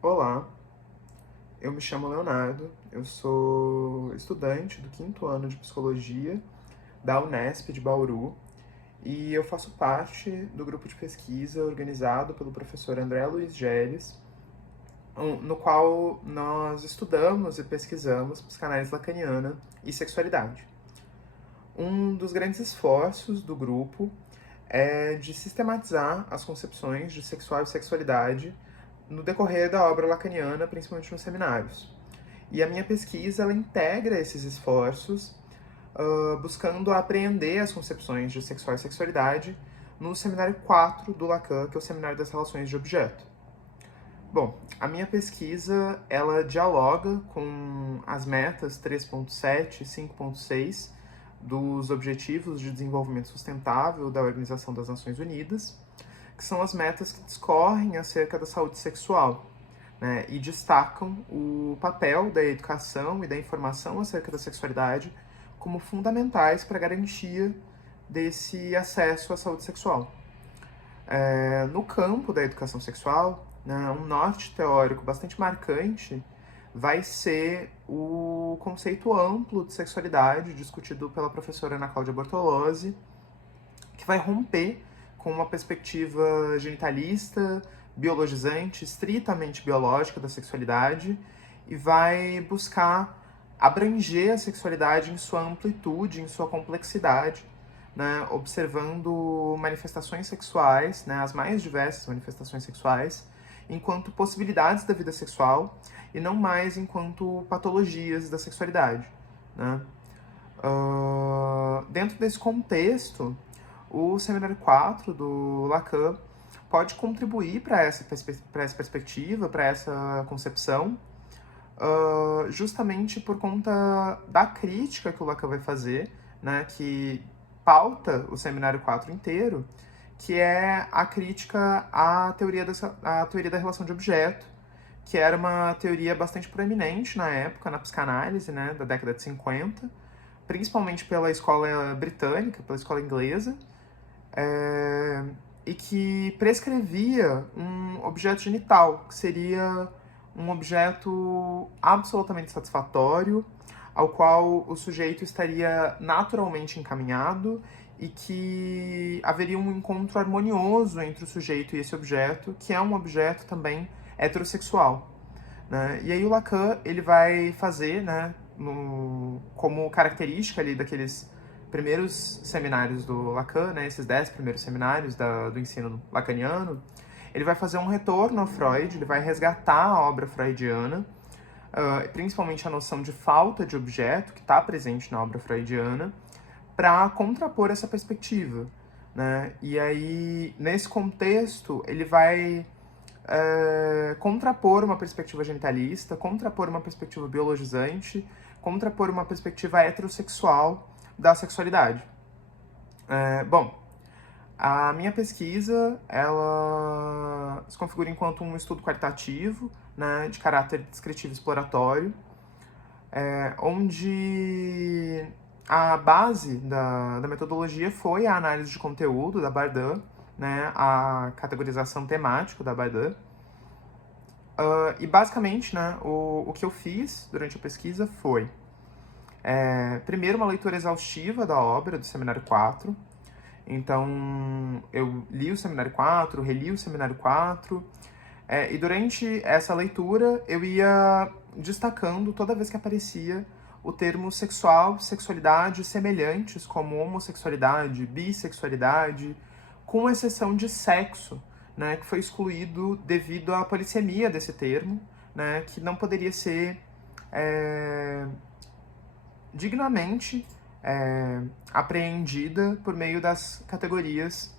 Olá, eu me chamo Leonardo, eu sou estudante do quinto ano de Psicologia da Unesp de Bauru e eu faço parte do grupo de pesquisa organizado pelo professor André Luiz Geles, no qual nós estudamos e pesquisamos psicanálise lacaniana e sexualidade. Um dos grandes esforços do grupo é de sistematizar as concepções de sexual e sexualidade no decorrer da obra lacaniana, principalmente nos seminários. E a minha pesquisa ela integra esses esforços, buscando apreender as concepções de sexual e sexualidade no seminário 4 do Lacan, que é o Seminário das Relações de Objeto. Bom, a minha pesquisa ela dialoga com as metas 3.7 e 5.6 dos Objetivos de Desenvolvimento Sustentável da Organização das Nações Unidas, que são as metas que discorrem acerca da saúde sexual, né, e destacam o papel da educação e da informação acerca da sexualidade como fundamentais para a garantia desse acesso à saúde sexual. No campo da educação sexual, né, um norte teórico bastante marcante vai ser o conceito amplo de sexualidade discutido pela professora Ana Cláudia Bortolozzi, que vai romper com uma perspectiva genitalista, biologizante, estritamente biológica da sexualidade e vai buscar abranger a sexualidade em sua amplitude, em sua complexidade, né, observando manifestações sexuais, né, as mais diversas manifestações sexuais, enquanto possibilidades da vida sexual e não mais enquanto patologias da sexualidade. Né? Dentro desse contexto, o Seminário 4 do Lacan pode contribuir para essa perspectiva, para essa concepção, justamente por conta da crítica que o Lacan vai fazer, né, que pauta o Seminário 4 inteiro, que é a crítica à teoria da relação de objeto, que era uma teoria bastante proeminente na época, na psicanálise, né, da década de 50, principalmente pela escola britânica, pela escola inglesa, e que prescrevia um objeto genital, que seria um objeto absolutamente satisfatório, ao qual o sujeito estaria naturalmente encaminhado e que haveria um encontro harmonioso entre o sujeito e esse objeto, que é um objeto também heterossexual. Né? E aí o Lacan ele vai fazer, né, como característica ali daqueles primeiros seminários do Lacan, né, esses 10 primeiros seminários do ensino lacaniano, ele vai fazer um retorno ao Freud, ele vai resgatar a obra freudiana, principalmente a noção de falta de objeto que está presente na obra freudiana, para contrapor essa perspectiva. Né? E aí, nesse contexto, ele vai contrapor uma perspectiva genitalista, contrapor uma perspectiva biologizante, contrapor uma perspectiva heterossexual da sexualidade. Bom, a minha pesquisa, ela se configura enquanto um estudo qualitativo, né, de caráter descritivo e exploratório, onde a base da metodologia foi a análise de conteúdo da Bardin, né, a categorização temática da Bardin. E basicamente, né, o que eu fiz durante a pesquisa foi, primeiro, uma leitura exaustiva da obra do Seminário 4. Então, eu li o Seminário 4, reli o Seminário 4, e durante essa leitura eu ia destacando toda vez que aparecia o termo sexual, sexualidade semelhantes, como homossexualidade, bissexualidade, com exceção de sexo, né, que foi excluído devido à polissemia desse termo, né, que não poderia ser dignamente apreendida por meio das categorias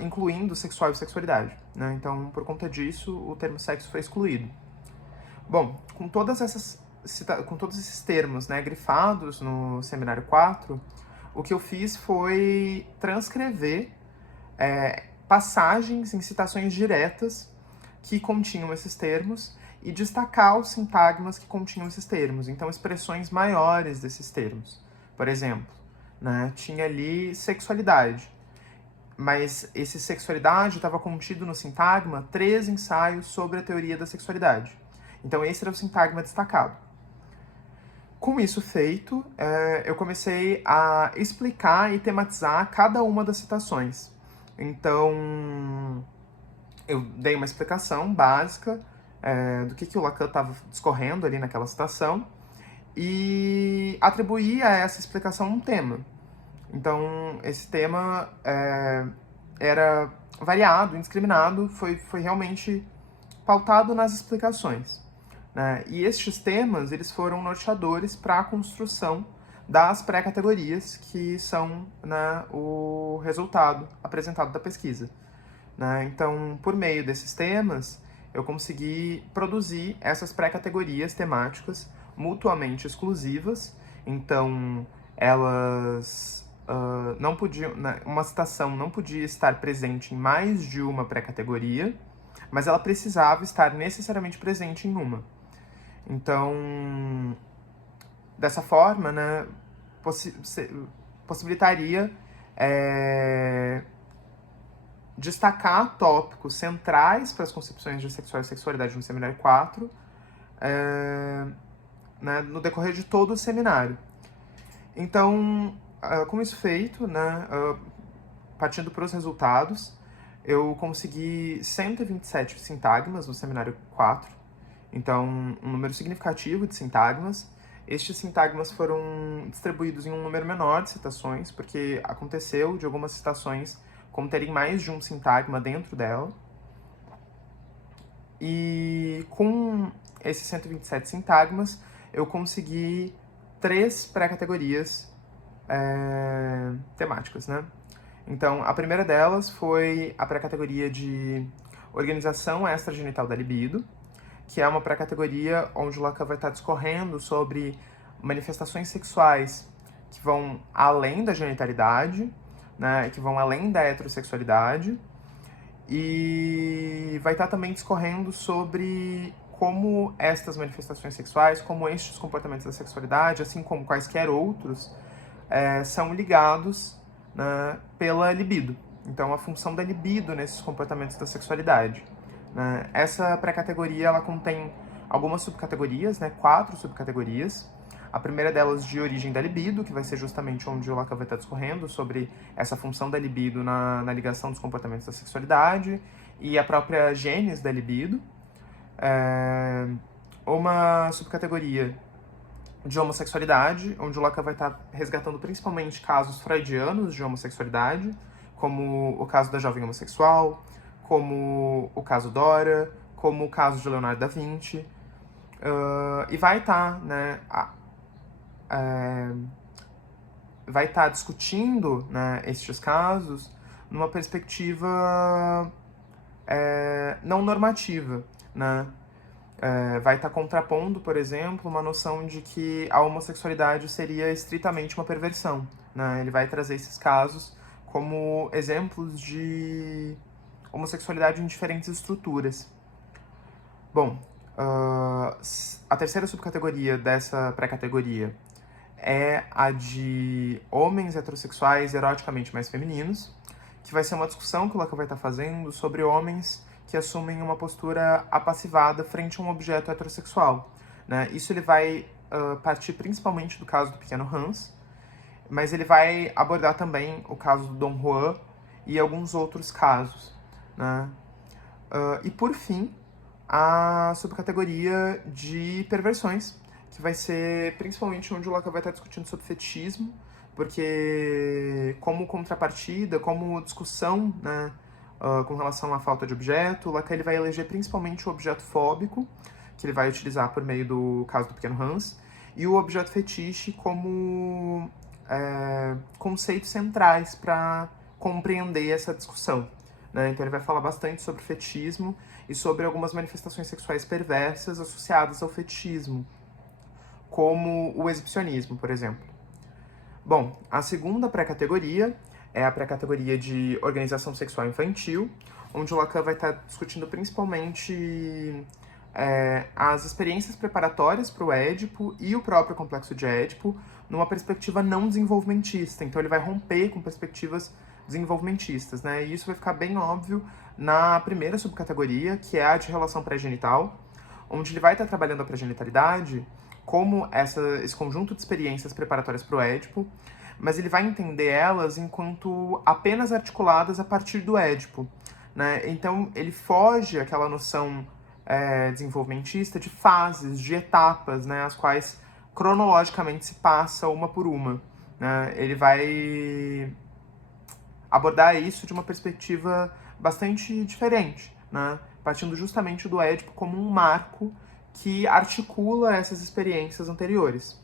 incluindo sexual e sexualidade. Né? Então, por conta disso, o termo sexo foi excluído. Bom, com todos esses termos, né, grifados no Seminário 4, o que eu fiz foi transcrever passagens em citações diretas que continham esses termos e destacar os sintagmas que continham esses termos, então expressões maiores desses termos. Por exemplo, né, tinha ali sexualidade. mas esse sexualidade estava contido no sintagma 3 ensaios sobre a teoria da sexualidade. Então esse era o sintagma destacado. Com isso feito, eu comecei a explicar e tematizar cada uma das citações. Então, eu dei uma explicação básica do que o Lacan estava discorrendo ali naquela citação e atribuí a essa explicação um tema. Então, esse tema era variado, indiscriminado, foi realmente pautado nas explicações. Né? E estes temas eles foram norteadores para a construção das pré-categorias, que são, né, o resultado apresentado da pesquisa. Né? Então, por meio desses temas, eu consegui produzir essas pré-categorias temáticas mutuamente exclusivas. Então, elas não podiam, né, uma citação não podia estar presente em mais de uma pré-categoria, mas ela precisava estar necessariamente presente em uma. Então, dessa forma, né, possibilitaria destacar tópicos centrais para as concepções de sexualidade no seminário 4, né, no decorrer de todo o seminário. Então, com isso feito, né, partindo para os resultados, eu consegui 127 sintagmas no seminário 4, então um número significativo de sintagmas. Estes sintagmas foram distribuídos em um número menor de citações, porque aconteceu de algumas citações conterem mais de um sintagma dentro dela. E com esses 127 sintagmas, eu consegui 3 pré-categorias temáticas, né? Então, a primeira delas foi a pré-categoria de organização extragenital da libido, que é uma pré-categoria onde o Lacan vai estar discorrendo sobre manifestações sexuais que vão além da genitalidade, né, que vão além da heterossexualidade, e vai estar também discorrendo sobre como estas manifestações sexuais, como estes comportamentos da sexualidade, assim como quaisquer outros, são ligados, né, pela libido. Então, a função da libido nesses comportamentos da sexualidade. Né? Essa pré-categoria ela contém algumas subcategorias, né, 4 subcategorias. A primeira delas de origem da libido, que vai ser justamente onde o Lacan vai estar discorrendo sobre essa função da libido na ligação dos comportamentos da sexualidade e a própria gênese da libido. Uma subcategoria de homossexualidade, onde o Lacan vai estar resgatando principalmente casos freudianos de homossexualidade, como o caso da jovem homossexual, como o caso Dora, como o caso de Leonardo da Vinci, e vai estar, né, vai estar discutindo, né, estes casos numa perspectiva não normativa, né? Vai estar contrapondo, por exemplo, uma noção de que a homossexualidade seria estritamente uma perversão, né? Ele vai trazer esses casos como exemplos de homossexualidade em diferentes estruturas. Bom, a terceira subcategoria dessa pré-categoria é a de homens heterossexuais eroticamente mais femininos, que vai ser uma discussão que o Lacan vai estar fazendo sobre homens que assumem uma postura apassivada frente a um objeto heterossexual. Né? Isso ele vai partir principalmente do caso do pequeno Hans, mas ele vai abordar também o caso do Dom Juan e alguns outros casos. Né? E por fim, a subcategoria de perversões, que vai ser principalmente onde o Lacan vai estar discutindo sobre fetichismo, porque como contrapartida, como discussão, né, com relação à falta de objeto, o Lacan ele vai eleger principalmente o objeto fóbico, que ele vai utilizar por meio do caso do pequeno Hans, e o objeto fetiche como conceitos centrais para compreender essa discussão. Né? Então ele vai falar bastante sobre fetichismo e sobre algumas manifestações sexuais perversas associadas ao fetichismo, como o exibicionismo, por exemplo. Bom, a segunda pré-categoria é a pré-categoria de organização sexual infantil, onde o Lacan vai estar discutindo principalmente as experiências preparatórias para o Édipo e o próprio complexo de Édipo, numa perspectiva não desenvolvimentista. Então ele vai romper com perspectivas desenvolvimentistas, né? E isso vai ficar bem óbvio na primeira subcategoria, que é a de relação pré-genital, onde ele vai estar trabalhando a pré-genitalidade como esse conjunto de experiências preparatórias para o Édipo, mas ele vai entender elas enquanto apenas articuladas a partir do Édipo, né? Então, ele foge àquela noção desenvolvimentista de fases, de etapas, né? As quais cronologicamente se passa uma por uma, né? Ele vai abordar isso de uma perspectiva bastante diferente, né? Partindo justamente do Édipo como um marco que articula essas experiências anteriores.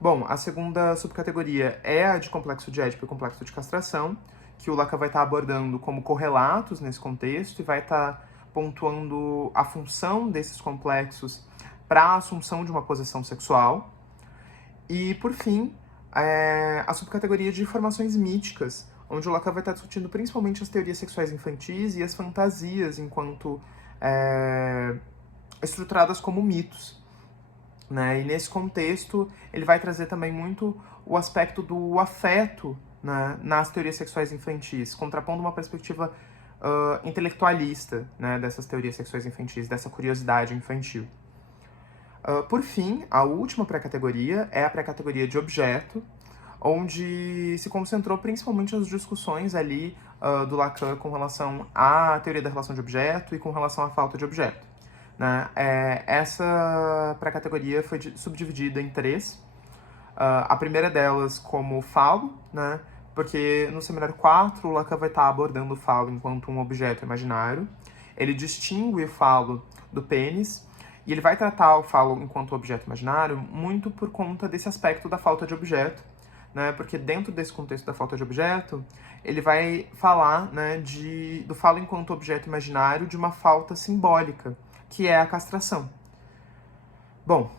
Bom, a segunda subcategoria é a de complexo de Édipo e complexo de castração, que o Lacan vai estar abordando como correlatos nesse contexto e vai estar pontuando a função desses complexos para a assunção de uma posição sexual. E, por fim, a subcategoria de formações míticas, onde o Lacan vai estar discutindo principalmente as teorias sexuais infantis e as fantasias enquanto estruturadas como mitos, né? E nesse contexto, ele vai trazer também muito o aspecto do afeto, né, nas teorias sexuais infantis, contrapondo uma perspectiva intelectualista, né, dessas teorias sexuais infantis, dessa curiosidade infantil. Por fim, a última pré-categoria é a pré-categoria de objeto, onde se concentrou principalmente as discussões ali do Lacan com relação à teoria da relação de objeto e com relação à falta de objeto, né? Essa pré-categoria foi subdividida em três. A primeira delas como falo, né? Porque no seminário 4 o Lacan vai estar abordando o falo enquanto um objeto imaginário. Ele distingue o falo do pênis, e ele vai tratar o falo enquanto objeto imaginário muito por conta desse aspecto da falta de objeto, né? Porque dentro desse contexto da falta de objeto, ele vai falar, né, do falo enquanto objeto imaginário de uma falta simbólica, que é a castração. Bom,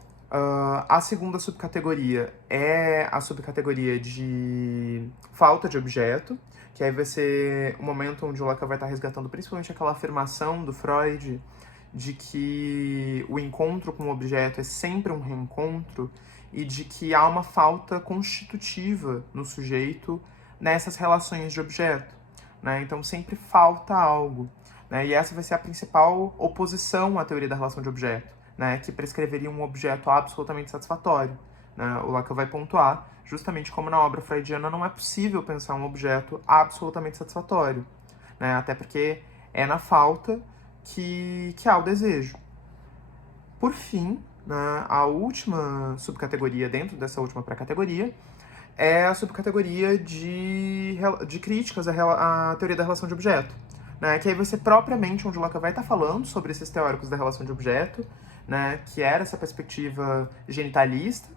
a segunda subcategoria é a subcategoria de falta de objeto, que aí vai ser o momento onde o Lacan vai estar resgatando principalmente aquela afirmação do Freud de que o encontro com o objeto é sempre um reencontro e de que há uma falta constitutiva no sujeito nessas relações de objeto, né? Então sempre falta algo, né? E essa vai ser a principal oposição à teoria da relação de objeto, né? Que prescreveria um objeto absolutamente satisfatório, né? O Lacan vai pontuar justamente como na obra freudiana não é possível pensar um objeto absolutamente satisfatório, né? Até porque é na falta que há o desejo. Por fim, né, a última subcategoria dentro dessa última pré-categoria é a subcategoria de críticas à teoria da relação de objeto, né, que aí vai ser propriamente onde o Lacan vai estar falando sobre esses teóricos da relação de objeto, né, que era essa perspectiva genitalista,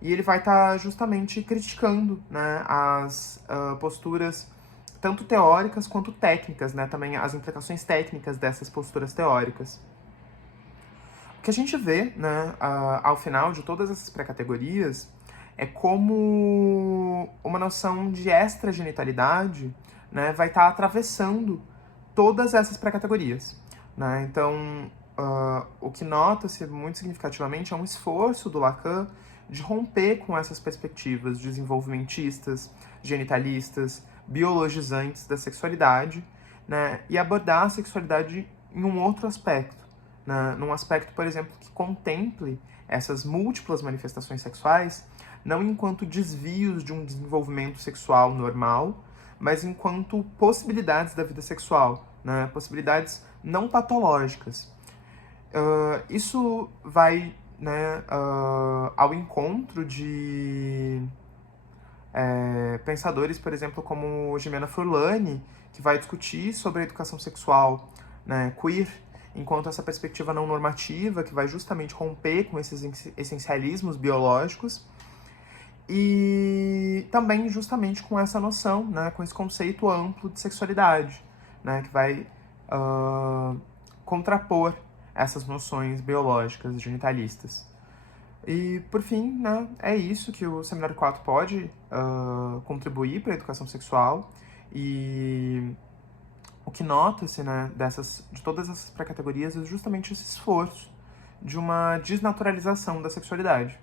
e ele vai estar justamente criticando, né, as posturas tanto teóricas quanto técnicas, né, também as implicações técnicas dessas posturas teóricas. O que a gente vê, né, ao final de todas essas pré-categorias é como uma noção de extragenitalidade, né, vai estar atravessando todas essas pré-categorias, né? Então, o que nota-se muito significativamente é um esforço do Lacan de romper com essas perspectivas desenvolvimentistas, genitalistas, biologizantes da sexualidade, né, e abordar a sexualidade em um outro aspecto, né, num aspecto, por exemplo, que contemple essas múltiplas manifestações sexuais não enquanto desvios de um desenvolvimento sexual normal, mas enquanto possibilidades da vida sexual, né, possibilidades não patológicas. Isso vai, né, ao encontro de pensadores, por exemplo, como Jimena Furlani, que vai discutir sobre a educação sexual, né, queer, enquanto essa perspectiva não normativa, que vai justamente romper com esses essencialismos biológicos, e também justamente com essa noção, né, com esse conceito amplo de sexualidade, né, que vai contrapor essas noções biológicas genitalistas. E, por fim, né, é isso que o Seminário 4 pode contribuir para a educação sexual. E o que nota-se, né, de todas essas pré-categorias é justamente esse esforço de uma desnaturalização da sexualidade.